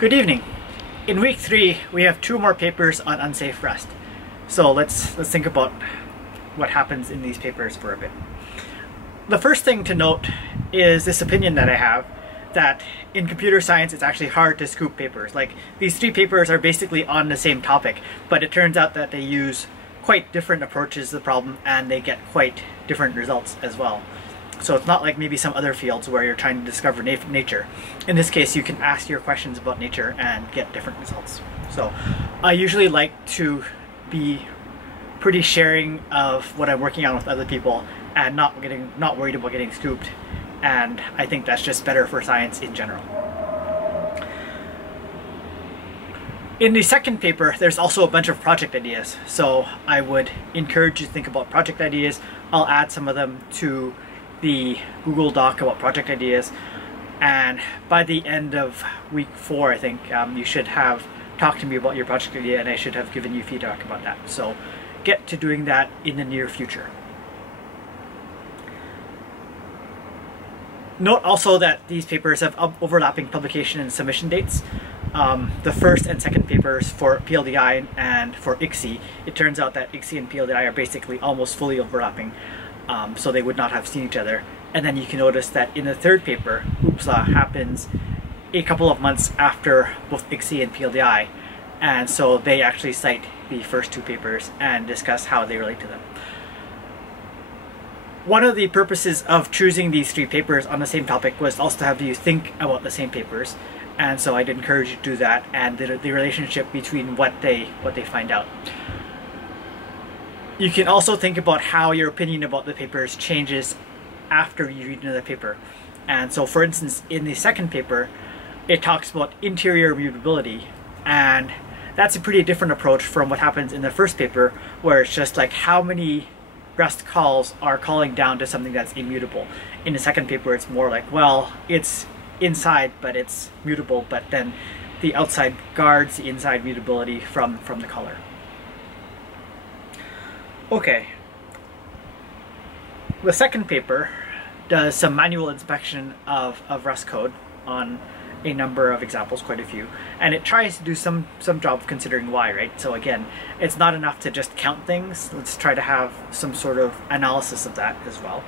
Good evening. In week 3, we have 2 more papers on unsafe Rust. So let's think about what happens in these papers for a bit. The first thing to note is this opinion that I have that in computer science it's actually hard to scoop papers. Like, these 3 papers are basically on the same topic, but it turns out that they use quite different approaches to the problem and they get quite different results as well. So it's not like maybe some other fields where you're trying to discover nature. In this case, you can ask your questions about nature and get different results. So I usually like to be pretty sharing of what I'm working on with other people and not worried about getting scooped. And I think that's just better for science in general. In the second paper, there's also a bunch of project ideas. So I would encourage you to think about project ideas. I'll add some of them to the Google Doc about project ideas, and by the end of week 4 I think you should have talked to me about your project idea and I should have given you feedback about that. So get to doing that in the near future. Note also that these papers have overlapping publication and submission dates. The first and second papers for PLDI and for ECE, it turns out that ECE and PLDI are basically almost fully overlapping. So they would not have seen each other. And then you can notice that in the third paper, OOPSLA happens a couple of months after both ECE and PLDI. And so they actually cite the first 2 papers and discuss how they relate to them. One of the purposes of choosing these 3 papers on the same topic was also to have you think about the same papers. And so I'd encourage you to do that and the relationship between what they find out. You can also think about how your opinion about the papers changes after you read another paper. And so, for instance, in the second paper, it talks about interior mutability, and that's a pretty different approach from what happens in the first paper, where it's just like how many Rust calls are calling down to something that's immutable. In the second paper, it's more like, well, it's inside, but it's mutable, but then the outside guards the inside mutability from the color. Okay, the second paper does some manual inspection of Rust code on a number of examples, quite a few, and it tries to do some job of considering why, right? So again, it's not enough to just count things. Let's try to have some sort of analysis of that as well.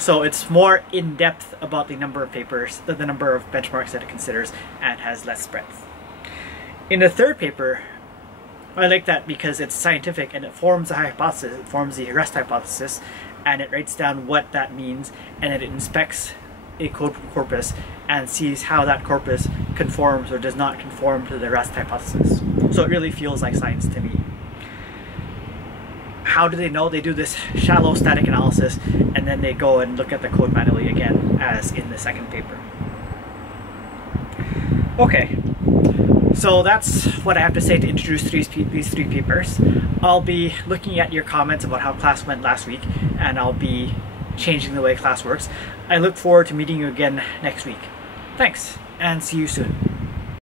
So it's more in-depth about the number of papers, the number of benchmarks that it considers, and has less breadth. In the third paper, I like that because it's scientific and it forms a hypothesis, it forms the Rust hypothesis, and it writes down what that means, and it inspects a code corpus and sees how that corpus conforms or does not conform to the Rust hypothesis. So it really feels like science to me. How do they know? They do this shallow static analysis and then they go and look at the code manually again, as in the second paper. Okay. So that's what I have to say to introduce these 3 papers. I'll be looking at your comments about how class went last week, and I'll be changing the way class works. I look forward to meeting you again next week. Thanks, and see you soon.